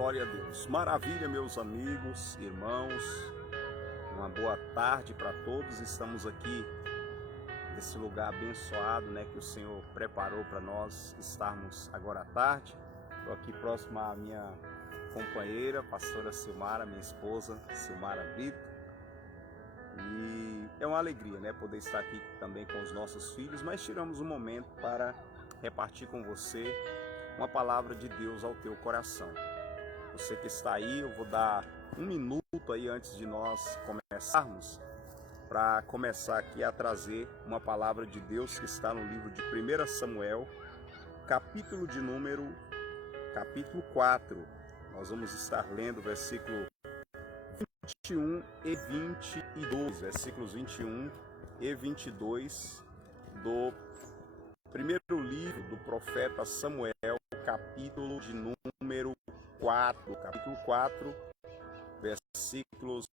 Glória a Deus. Maravilha, meus amigos, irmãos. Uma boa tarde para todos. Estamos aqui nesse lugar abençoado, que o Senhor preparou para nós estarmos agora à tarde. Estou aqui próximo à minha companheira, pastora Silmara, minha esposa, Silmara Brito. E é uma alegria, poder estar aqui também com os nossos filhos, mas tiramos um momento para repartir com você uma palavra de Deus ao teu coração. Você que está aí, eu vou dar um minuto aí antes de nós começarmos, para começar aqui a trazer uma palavra de Deus que está no livro de 1 Samuel, capítulo 4. Nós vamos estar lendo versículo 21 e 22, versículos 21 e 22 do primeiro livro do profeta Samuel, capítulo de número 4, capítulo 4, versículos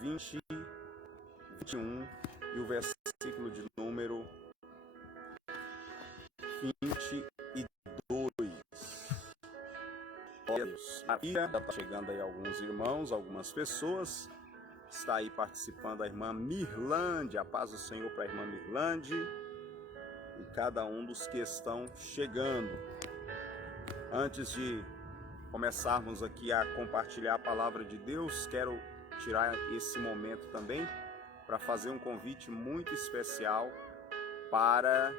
20, 21 e o versículo de número 22. Já está chegando aí alguns irmãos, algumas pessoas. Está aí participando a irmã Mirlande, a paz do Senhor para a irmã Mirlande e cada um dos que estão chegando. Antes de começarmos aqui a compartilhar a palavra de Deus, quero tirar esse momento também para fazer um convite muito especial para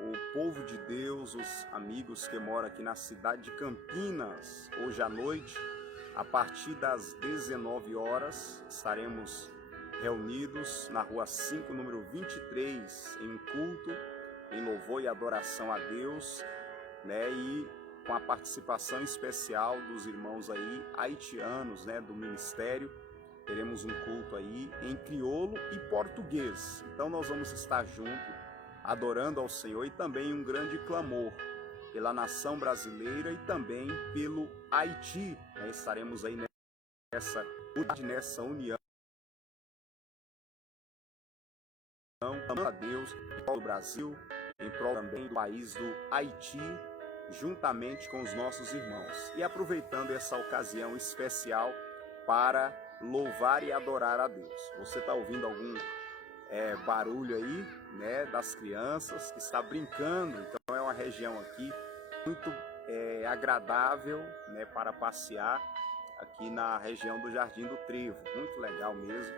o povo de Deus, os amigos que moram aqui na cidade de Campinas. Hoje à noite, a partir das 19 horas, estaremos reunidos na rua 5, número 23, em um culto, em louvor e adoração a Deus, e com a participação especial dos irmãos aí haitianos, do ministério. Teremos um culto aí em crioulo e português. Então nós vamos estar juntos, adorando ao Senhor, e também um grande clamor pela nação brasileira e também pelo Haiti. Estaremos aí nessa união a Deus em prol do Brasil, em prol também do país do Haiti, juntamente com os nossos irmãos. E aproveitando essa ocasião especial para louvar e adorar a Deus. Você está ouvindo algum barulho aí, das crianças que está brincando? Então é uma região aqui muito agradável, para passear aqui na região do Jardim do Trevo. Muito legal mesmo.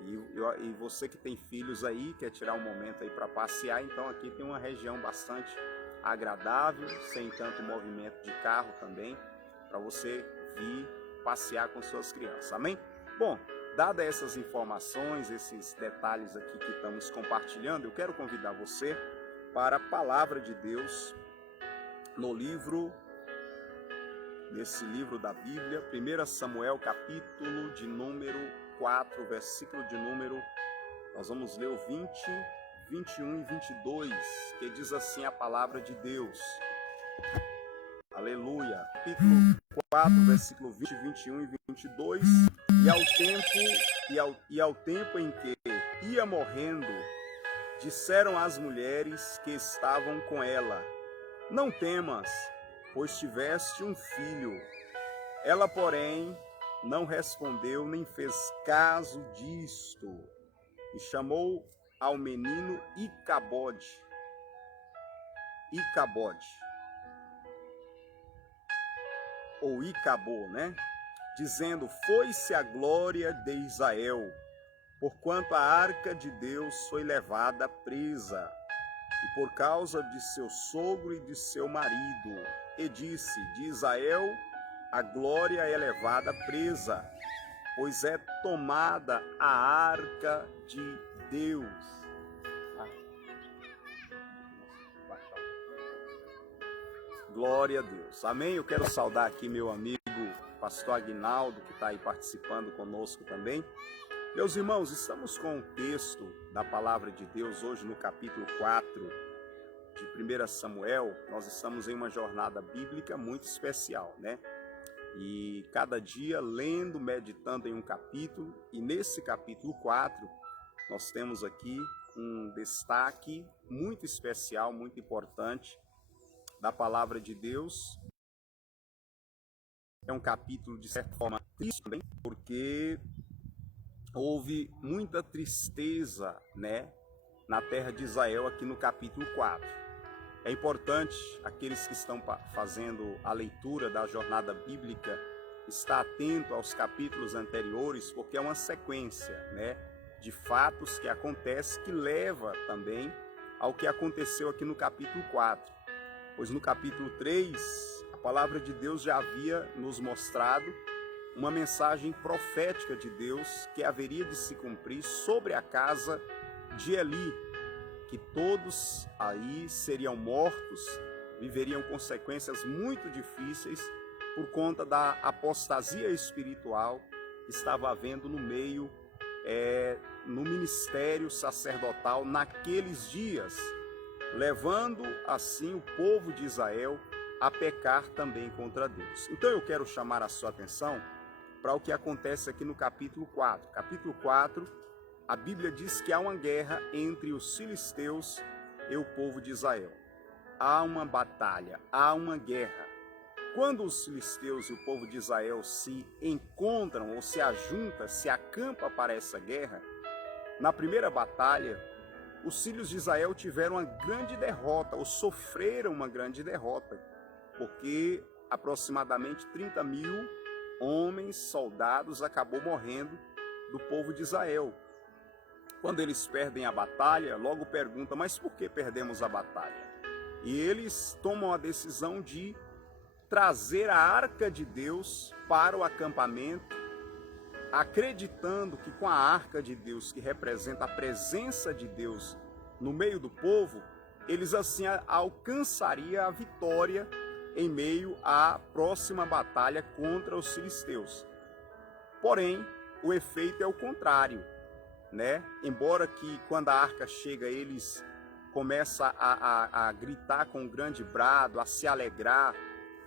E você que tem filhos aí, quer tirar um momento aí para passear, então aqui tem uma região bastante agradável, sem tanto movimento de carro também, para você vir passear com suas crianças. Amém? Bom, dadas essas informações, esses detalhes aqui que estamos compartilhando, eu quero convidar você para a palavra de Deus nesse livro da Bíblia, 1 Samuel, capítulo de número 4, versículo de número, nós vamos ler o 20, 21 e 22, que diz assim a palavra de Deus. Aleluia. Capítulo 4, versículo 20, 21 e 22. E ao tempo em que ia morrendo, disseram às mulheres que estavam com ela: não temas, pois tiveste um filho. Ela, porém, não respondeu nem fez caso disto. E chamou ao menino Icabode. Ou Icabô, dizendo: foi-se a glória de Israel, porquanto a arca de Deus foi levada presa, e por causa de seu sogro e de seu marido. E disse: de Israel a glória é levada presa, pois é tomada a arca de Deus. Glória a Deus. Amém? Eu quero saudar aqui meu amigo pastor Aguinaldo, que está aí participando conosco também. Meus irmãos, estamos com o texto da palavra de Deus hoje no capítulo 4 de 1 Samuel. Nós estamos em uma jornada bíblica muito especial, E cada dia lendo, meditando em um capítulo. E nesse capítulo 4, nós temos aqui um destaque muito especial, muito importante da palavra de Deus, é um capítulo de certa forma triste também, porque houve muita tristeza, né, na terra de Israel aqui no capítulo 4. É importante aqueles que estão fazendo a leitura da jornada bíblica estar atento aos capítulos anteriores, porque é uma sequência, né, de fatos que acontece que leva também ao que aconteceu aqui no capítulo 4. Pois no capítulo 3, a palavra de Deus já havia nos mostrado uma mensagem profética de Deus que haveria de se cumprir sobre a casa de Eli, que todos aí seriam mortos, viveriam consequências muito difíceis por conta da apostasia espiritual que estava havendo no meio, no ministério sacerdotal naqueles dias, levando assim o povo de Israel a pecar também contra Deus. Então eu quero chamar a sua atenção para o que acontece aqui no capítulo 4. Capítulo 4, a Bíblia diz que há uma guerra entre os filisteus e o povo de Israel. Há uma batalha, há uma guerra. Quando os filisteus e o povo de Israel se encontram ou se ajuntam, se acampam para essa guerra, na primeira batalha, os filhos de Israel tiveram uma grande derrota, ou sofreram uma grande derrota, porque aproximadamente 30.000 homens, soldados, acabou morrendo do povo de Israel. Quando eles perdem a batalha, logo perguntam, mas por que perdemos a batalha? E eles tomam a decisão de trazer a arca de Deus para o acampamento, acreditando que com a arca de Deus, que representa a presença de Deus no meio do povo, eles assim alcançariam a vitória em meio à próxima batalha contra os filisteus. Porém, o efeito é o contrário, né? Embora que quando a arca chega, eles começam a gritar com um grande brado, a se alegrar,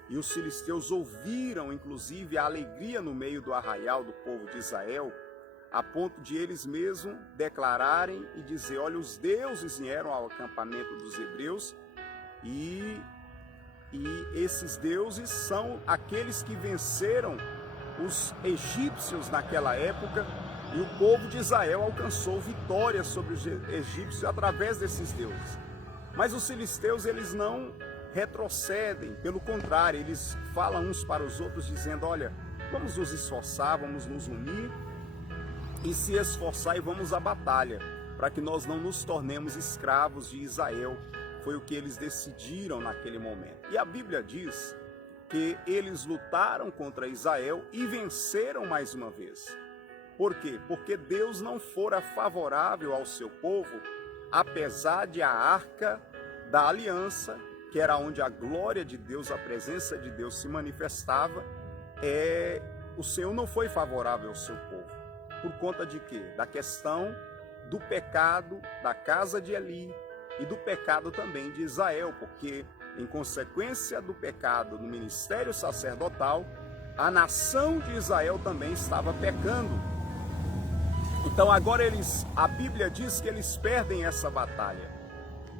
e os filisteus ouviram, inclusive, a alegria no meio do arraial do povo de Israel, a ponto de eles mesmos declararem e dizer, olha, os deuses vieram ao acampamento dos hebreus e esses deuses são aqueles que venceram os egípcios naquela época, e o povo de Israel alcançou vitória sobre os egípcios através desses deuses. Mas os filisteus, eles não retrocedem, pelo contrário, eles falam uns para os outros dizendo, olha, vamos nos esforçar, vamos nos unir e se esforçar e vamos à batalha, para que nós não nos tornemos escravos de Israel. Foi o que eles decidiram naquele momento. E a Bíblia diz que eles lutaram contra Israel e venceram mais uma vez. Por quê? Porque Deus não fora favorável ao seu povo, apesar de a arca da aliança, que era onde a glória de Deus, a presença de Deus se manifestava, o Senhor não foi favorável ao seu povo. Por conta de quê? Da questão do pecado da casa de Eli e do pecado também de Israel, porque em consequência do pecado no ministério sacerdotal, a nação de Israel também estava pecando. Então agora a Bíblia diz que eles perdem essa batalha.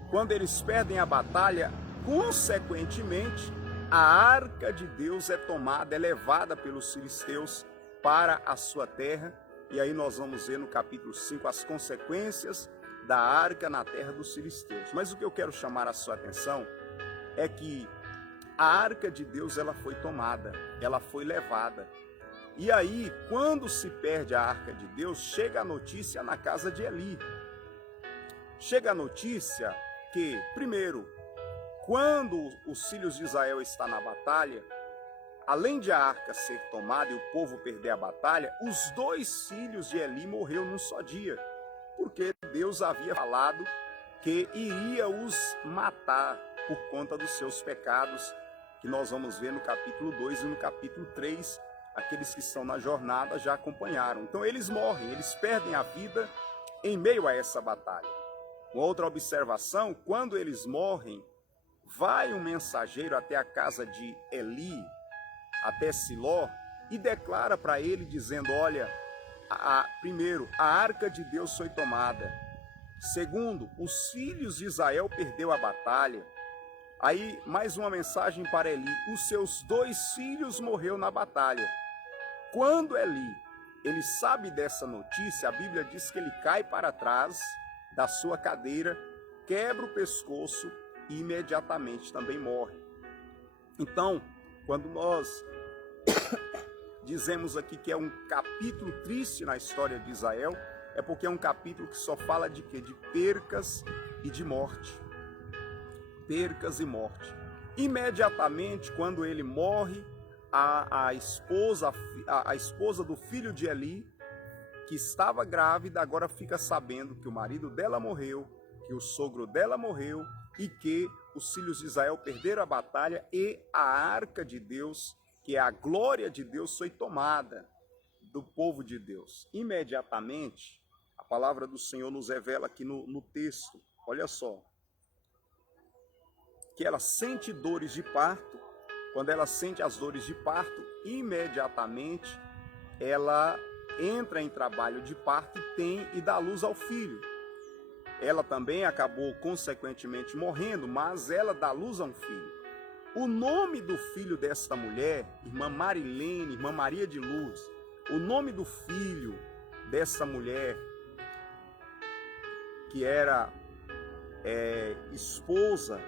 Quando eles perdem a batalha, consequentemente, a arca de Deus é tomada, é levada pelos filisteus para a sua terra. E aí nós vamos ver no capítulo 5 as consequências da arca na terra dos filisteus. Mas o que eu quero chamar a sua atenção é que a arca de Deus, ela foi tomada, ela foi levada. E aí, quando se perde a arca de Deus, chega a notícia na casa de Eli. Chega a notícia que, primeiro, quando os filhos de Israel estão na batalha, além de a arca ser tomada e o povo perder a batalha, os 2 filhos de Eli morreram num só dia, porque Deus havia falado que iria os matar por conta dos seus pecados, que nós vamos ver no capítulo 2 e no capítulo 3, aqueles que estão na jornada já acompanharam. Então eles morrem, eles perdem a vida em meio a essa batalha. Uma outra observação, quando eles morrem, vai um mensageiro até a casa de Eli, até Siló, e declara para ele dizendo, olha, primeiro, a arca de Deus foi tomada. Segundo, os filhos de Israel perdeu a batalha. Aí, mais uma mensagem para Eli. Os seus 2 filhos morreu na batalha. Quando Eli, ele sabe dessa notícia, a Bíblia diz que ele cai para trás da sua cadeira, quebra o pescoço e imediatamente também morre. Então, quando nós dizemos aqui que é um capítulo triste na história de Israel, é porque é um capítulo que só fala de quê? De percas e de morte. Percas e morte. Imediatamente, quando ele morre, a esposa do filho de Eli, que estava grávida, agora fica sabendo que o marido dela morreu, que o sogro dela morreu e que os filhos de Israel perderam a batalha e a arca de Deus, que é a glória de Deus, foi tomada do povo de Deus. Imediatamente, a palavra do Senhor nos revela aqui no texto, olha só, que ela sente dores de parto. Quando ela sente as dores de parto, imediatamente ela entra em trabalho de parto e dá luz ao filho. Ela também acabou consequentemente morrendo, mas ela dá luz a um filho. O nome do filho desta mulher, irmã Marilene, irmã Maria de Lourdes, o nome do filho dessa mulher, que era esposa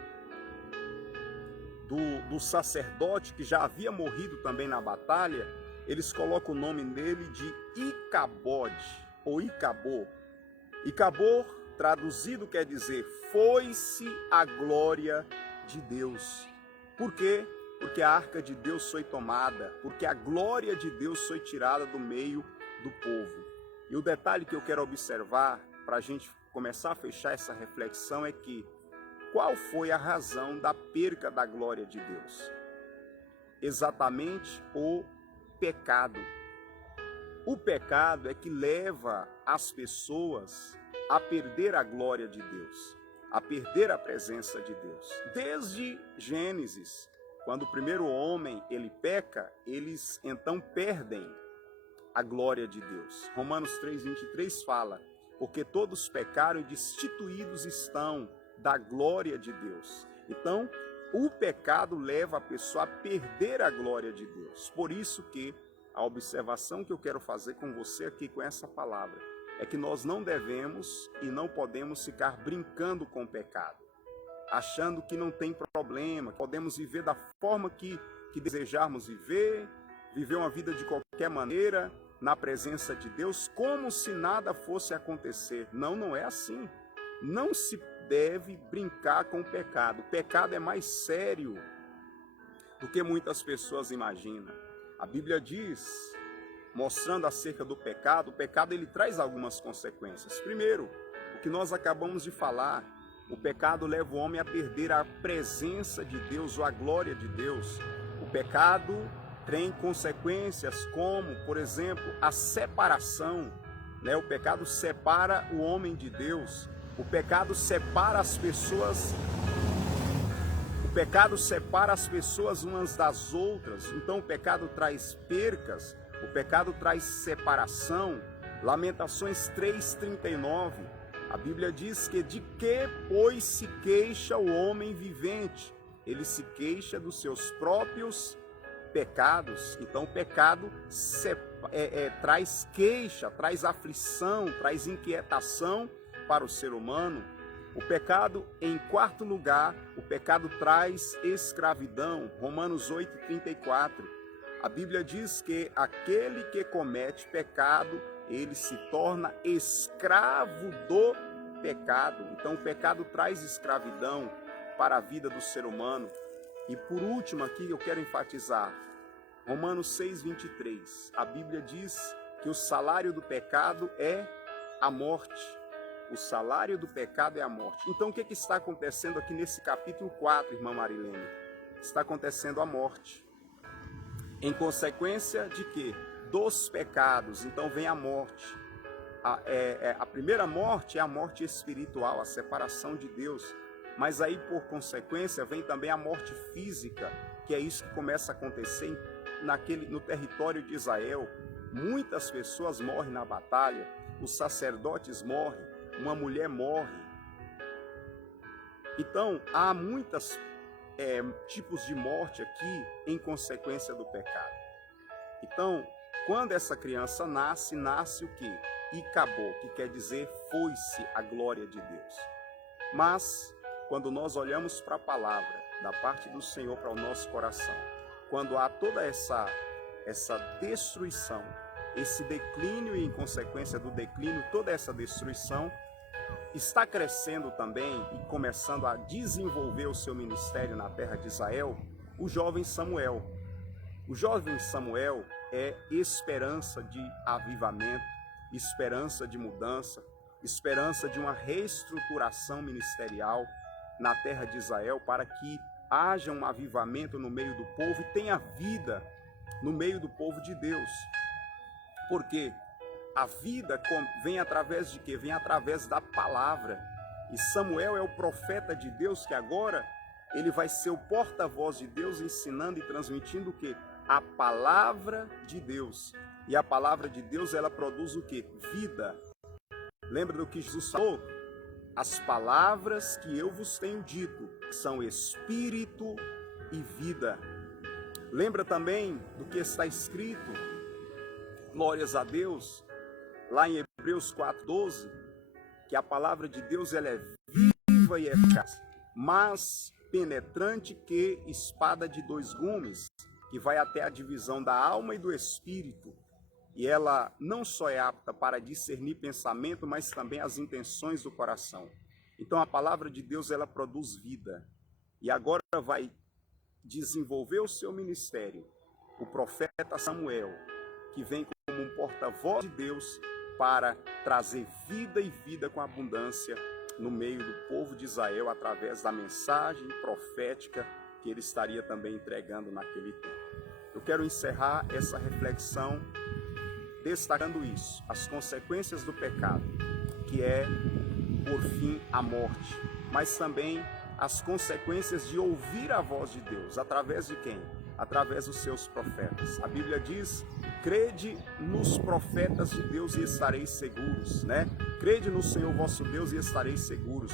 do sacerdote que já havia morrido também na batalha, eles colocam o nome dele de Icabode, ou Icabô. Icabô, traduzido, quer dizer, foi-se a glória de Deus. Por quê? Porque a arca de Deus foi tomada, porque a glória de Deus foi tirada do meio do povo. E o detalhe que eu quero observar, para a gente começar a fechar essa reflexão, é que qual foi a razão da perca da glória de Deus? Exatamente o pecado. O pecado é que leva as pessoas a perder a glória de Deus, a perder a presença de Deus. Desde Gênesis, quando o primeiro homem ele peca, eles então perdem a glória de Deus. Romanos 3:23 fala: porque todos pecaram e destituídos estão da glória de Deus. Então, o pecado leva a pessoa a perder a glória de Deus. Por isso que a observação que eu quero fazer com você aqui com essa palavra é que nós não devemos e não podemos ficar brincando com o pecado, achando que não tem problema, que podemos viver da forma que desejarmos viver uma vida de qualquer maneira, na presença de Deus, como se nada fosse acontecer. Não, não é assim. Não se deve brincar com o pecado. O pecado é mais sério do que muitas pessoas imaginam. A Bíblia diz, mostrando acerca do pecado, o pecado ele traz algumas consequências. Primeiro, o que nós acabamos de falar, o pecado leva o homem a perder a presença de Deus ou a glória de Deus. O pecado tem consequências como, por exemplo, a separação, né? O pecado separa o homem de Deus. O pecado separa as pessoas. O pecado separa as pessoas umas das outras. Então o pecado traz percas, o pecado traz separação. Lamentações 3:39. A Bíblia diz que de que, pois, se queixa o homem vivente? Ele se queixa dos seus próprios pecados. Então o pecado traz queixa, traz aflição, traz inquietação para o ser humano. O pecado, em quarto lugar, o pecado traz escravidão. Romanos 8:34. A Bíblia diz que aquele que comete pecado, ele se torna escravo do pecado. Então o pecado traz escravidão para a vida do ser humano. E por último aqui eu quero enfatizar, Romanos 6:23. A Bíblia diz que o salário do pecado é a morte. O salário do pecado é a morte. Então o que está acontecendo aqui nesse capítulo 4, irmã Marilene? Está acontecendo a morte. Em consequência de quê? Dos pecados. Então vem a morte. A primeira morte é a morte espiritual, a separação de Deus. Mas aí, por consequência, vem também a morte física, que é isso que começa a acontecer no território de Israel. Muitas pessoas morrem na batalha, os sacerdotes morrem, uma mulher morre. Então, há muitas tipos de morte aqui em consequência do pecado. Então, quando essa criança nasce o quê? Acabou, que quer dizer foi-se a glória de Deus. Mas, quando nós olhamos para a palavra da parte do Senhor para o nosso coração, quando há toda essa destruição, esse declínio e em consequência do declínio, toda essa destruição, está crescendo também e começando a desenvolver o seu ministério na terra de Israel, o jovem Samuel. O jovem Samuel é esperança de avivamento, esperança de mudança, esperança de uma reestruturação ministerial na terra de Israel, para que haja um avivamento no meio do povo e tenha vida no meio do povo de Deus. Porque a vida vem através de quê? Vem através da palavra. E Samuel é o profeta de Deus, que agora ele vai ser o porta-voz de Deus, ensinando e transmitindo o quê? A palavra de Deus. E a palavra de Deus, ela produz o quê? Vida. Lembra do que Jesus falou? As palavras que eu vos tenho dito são espírito e vida. Lembra também do que está escrito, glórias a Deus, lá em Hebreus 4:12, que a palavra de Deus ela é viva e eficaz, mas penetrante que espada de dois gumes, que vai até a divisão da alma e do espírito, e ela não só é apta para discernir pensamento, mas também as intenções do coração. Então a palavra de Deus ela produz vida, e agora vai desenvolver o seu ministério o profeta Samuel, que vem como um porta-voz de Deus para trazer vida e vida com abundância no meio do povo de Israel, através da mensagem profética que ele estaria também entregando naquele tempo. Eu quero encerrar essa reflexão destacando isso, as consequências do pecado, que é, por fim, a morte, mas também as consequências de ouvir a voz de Deus, através de quem? Através dos seus profetas. A Bíblia diz, crede nos profetas de Deus e estareis seguros, né? Crede no Senhor vosso Deus e estareis seguros.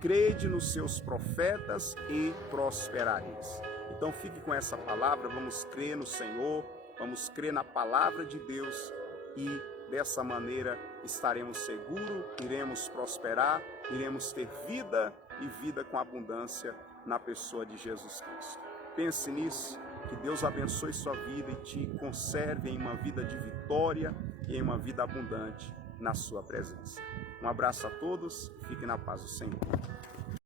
Crede nos seus profetas e prosperareis. Então fique com essa palavra, vamos crer no Senhor, vamos crer na palavra de Deus e dessa maneira estaremos seguros, iremos prosperar, iremos ter vida e vida com abundância na pessoa de Jesus Cristo. Pense nisso, que Deus abençoe sua vida e te conserve em uma vida de vitória e em uma vida abundante na sua presença. Um abraço a todos, fiquem na paz do Senhor.